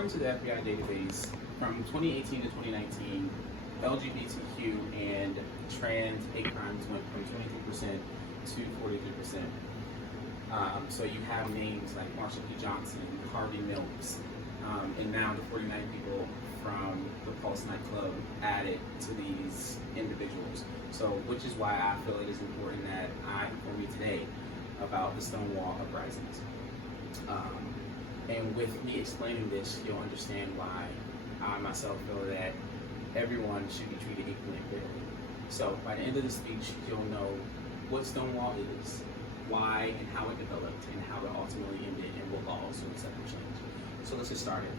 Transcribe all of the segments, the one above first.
according to the FBI database, from 2018 to 2019, LGBTQ and trans hate crimes went from 23% to 43%. So you have names like Marsha P. Johnson, Harvey Mills, and now the 49 people from the Pulse nightclub added to these individuals. So, which is why I feel it is important that I inform you today about the Stonewall uprisings. And with me explaining this, you'll understand why I myself feel that everyone should be treated equally and fairly. So by the end of the speech, you'll know what Stonewall is, why and how it developed, and how it ultimately ended, and what laws will accept and change. So let's get started.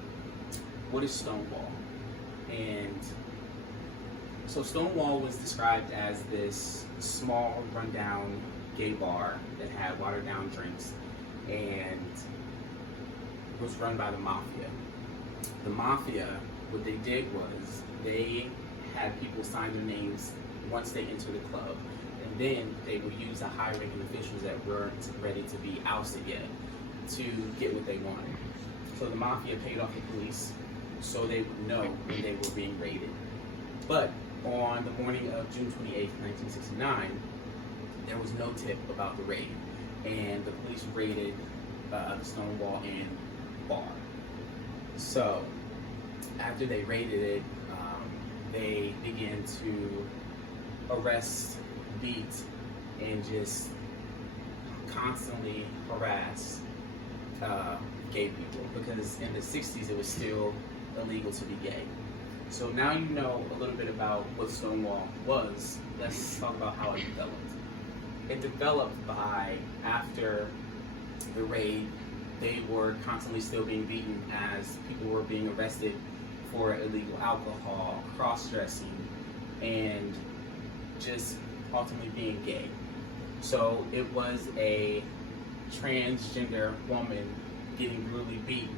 What is Stonewall? And so Stonewall was described as this small, rundown gay bar that had watered down drinks and was run by the mafia. The mafia, what they did was they had people sign their names once they enter the club, and then they would use the high-ranking officials that weren't ready to be ousted yet to get what they wanted. So the mafia paid off the police so they would know when they were being raided. But on the morning of June 28, 1969, there was no tip about the raid, and the police raided the Stonewall Inn bar. So after they raided it, they began to arrest, beat, and just constantly harass gay people, because in the 60s it was still illegal to be gay. So now you know a little bit about what Stonewall was. Let's talk about how it developed. It developed by, after the raid, they were constantly still being beaten as people were being arrested for illegal alcohol, cross-dressing, and just ultimately being gay. So it was a transgender woman getting brutally beaten,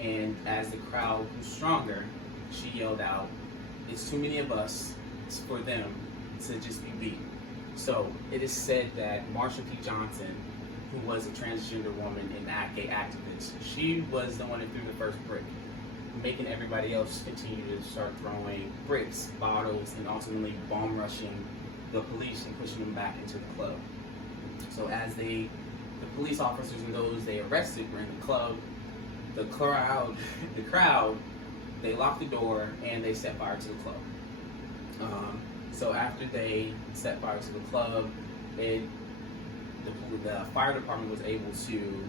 and as the crowd grew stronger, she yelled out, "It's too many of us for them to just be beaten." So it is said that Marsha P. Johnson, who was a transgender woman and gay activist, she was the one that threw the first brick, making everybody else continue to start throwing bricks, bottles, and ultimately bomb rushing the police and pushing them back into the club. So as the police officers and those they arrested were in the club, the crowd, they locked the door and they set fire to the club. So after they set fire to the club, the fire department was able to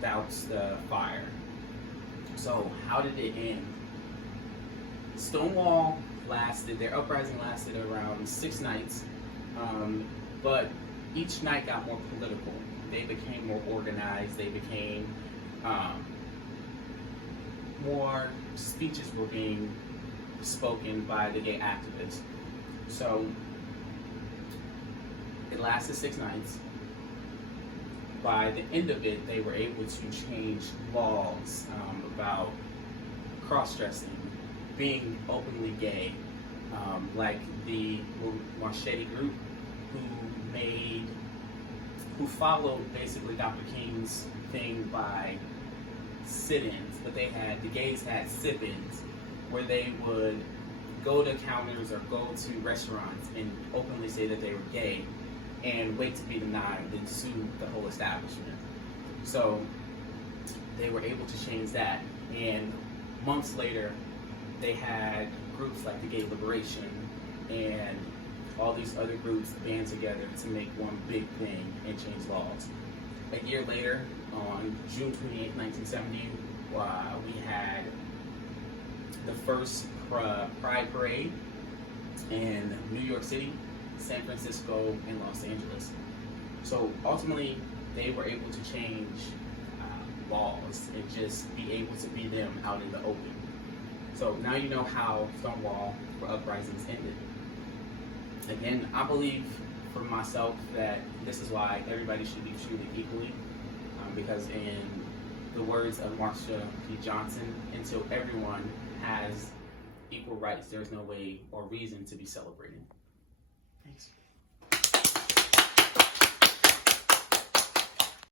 douse the fire. So how did it end? Stonewall their uprising lasted around 6 nights, but each night got more political. They became more organized, they became more speeches were being spoken by the gay activists. So it lasted 6 nights. By the end of it, they were able to change laws about cross-dressing, being openly gay, like the Machete group, who followed basically Dr. King's thing by sit-ins, but the gays had sit-ins where they would go to counters or go to restaurants and openly say that they were gay and wait to be denied and then sue the whole establishment. So they were able to change that, and months later they had groups like the Gay Liberation and all these other groups band together to make one big thing and change laws. A year later, on June 28, 1970, we had the first Pride Parade in New York City, San Francisco, and Los Angeles. So ultimately, they were able to change laws and just be able to be them out in the open. So now you know how Stonewall uprisings ended. Again, I believe for myself that this is why everybody should be treated equally, because in the words of Marsha P. Johnson, until everyone has equal rights, there's no way or reason to be celebrated.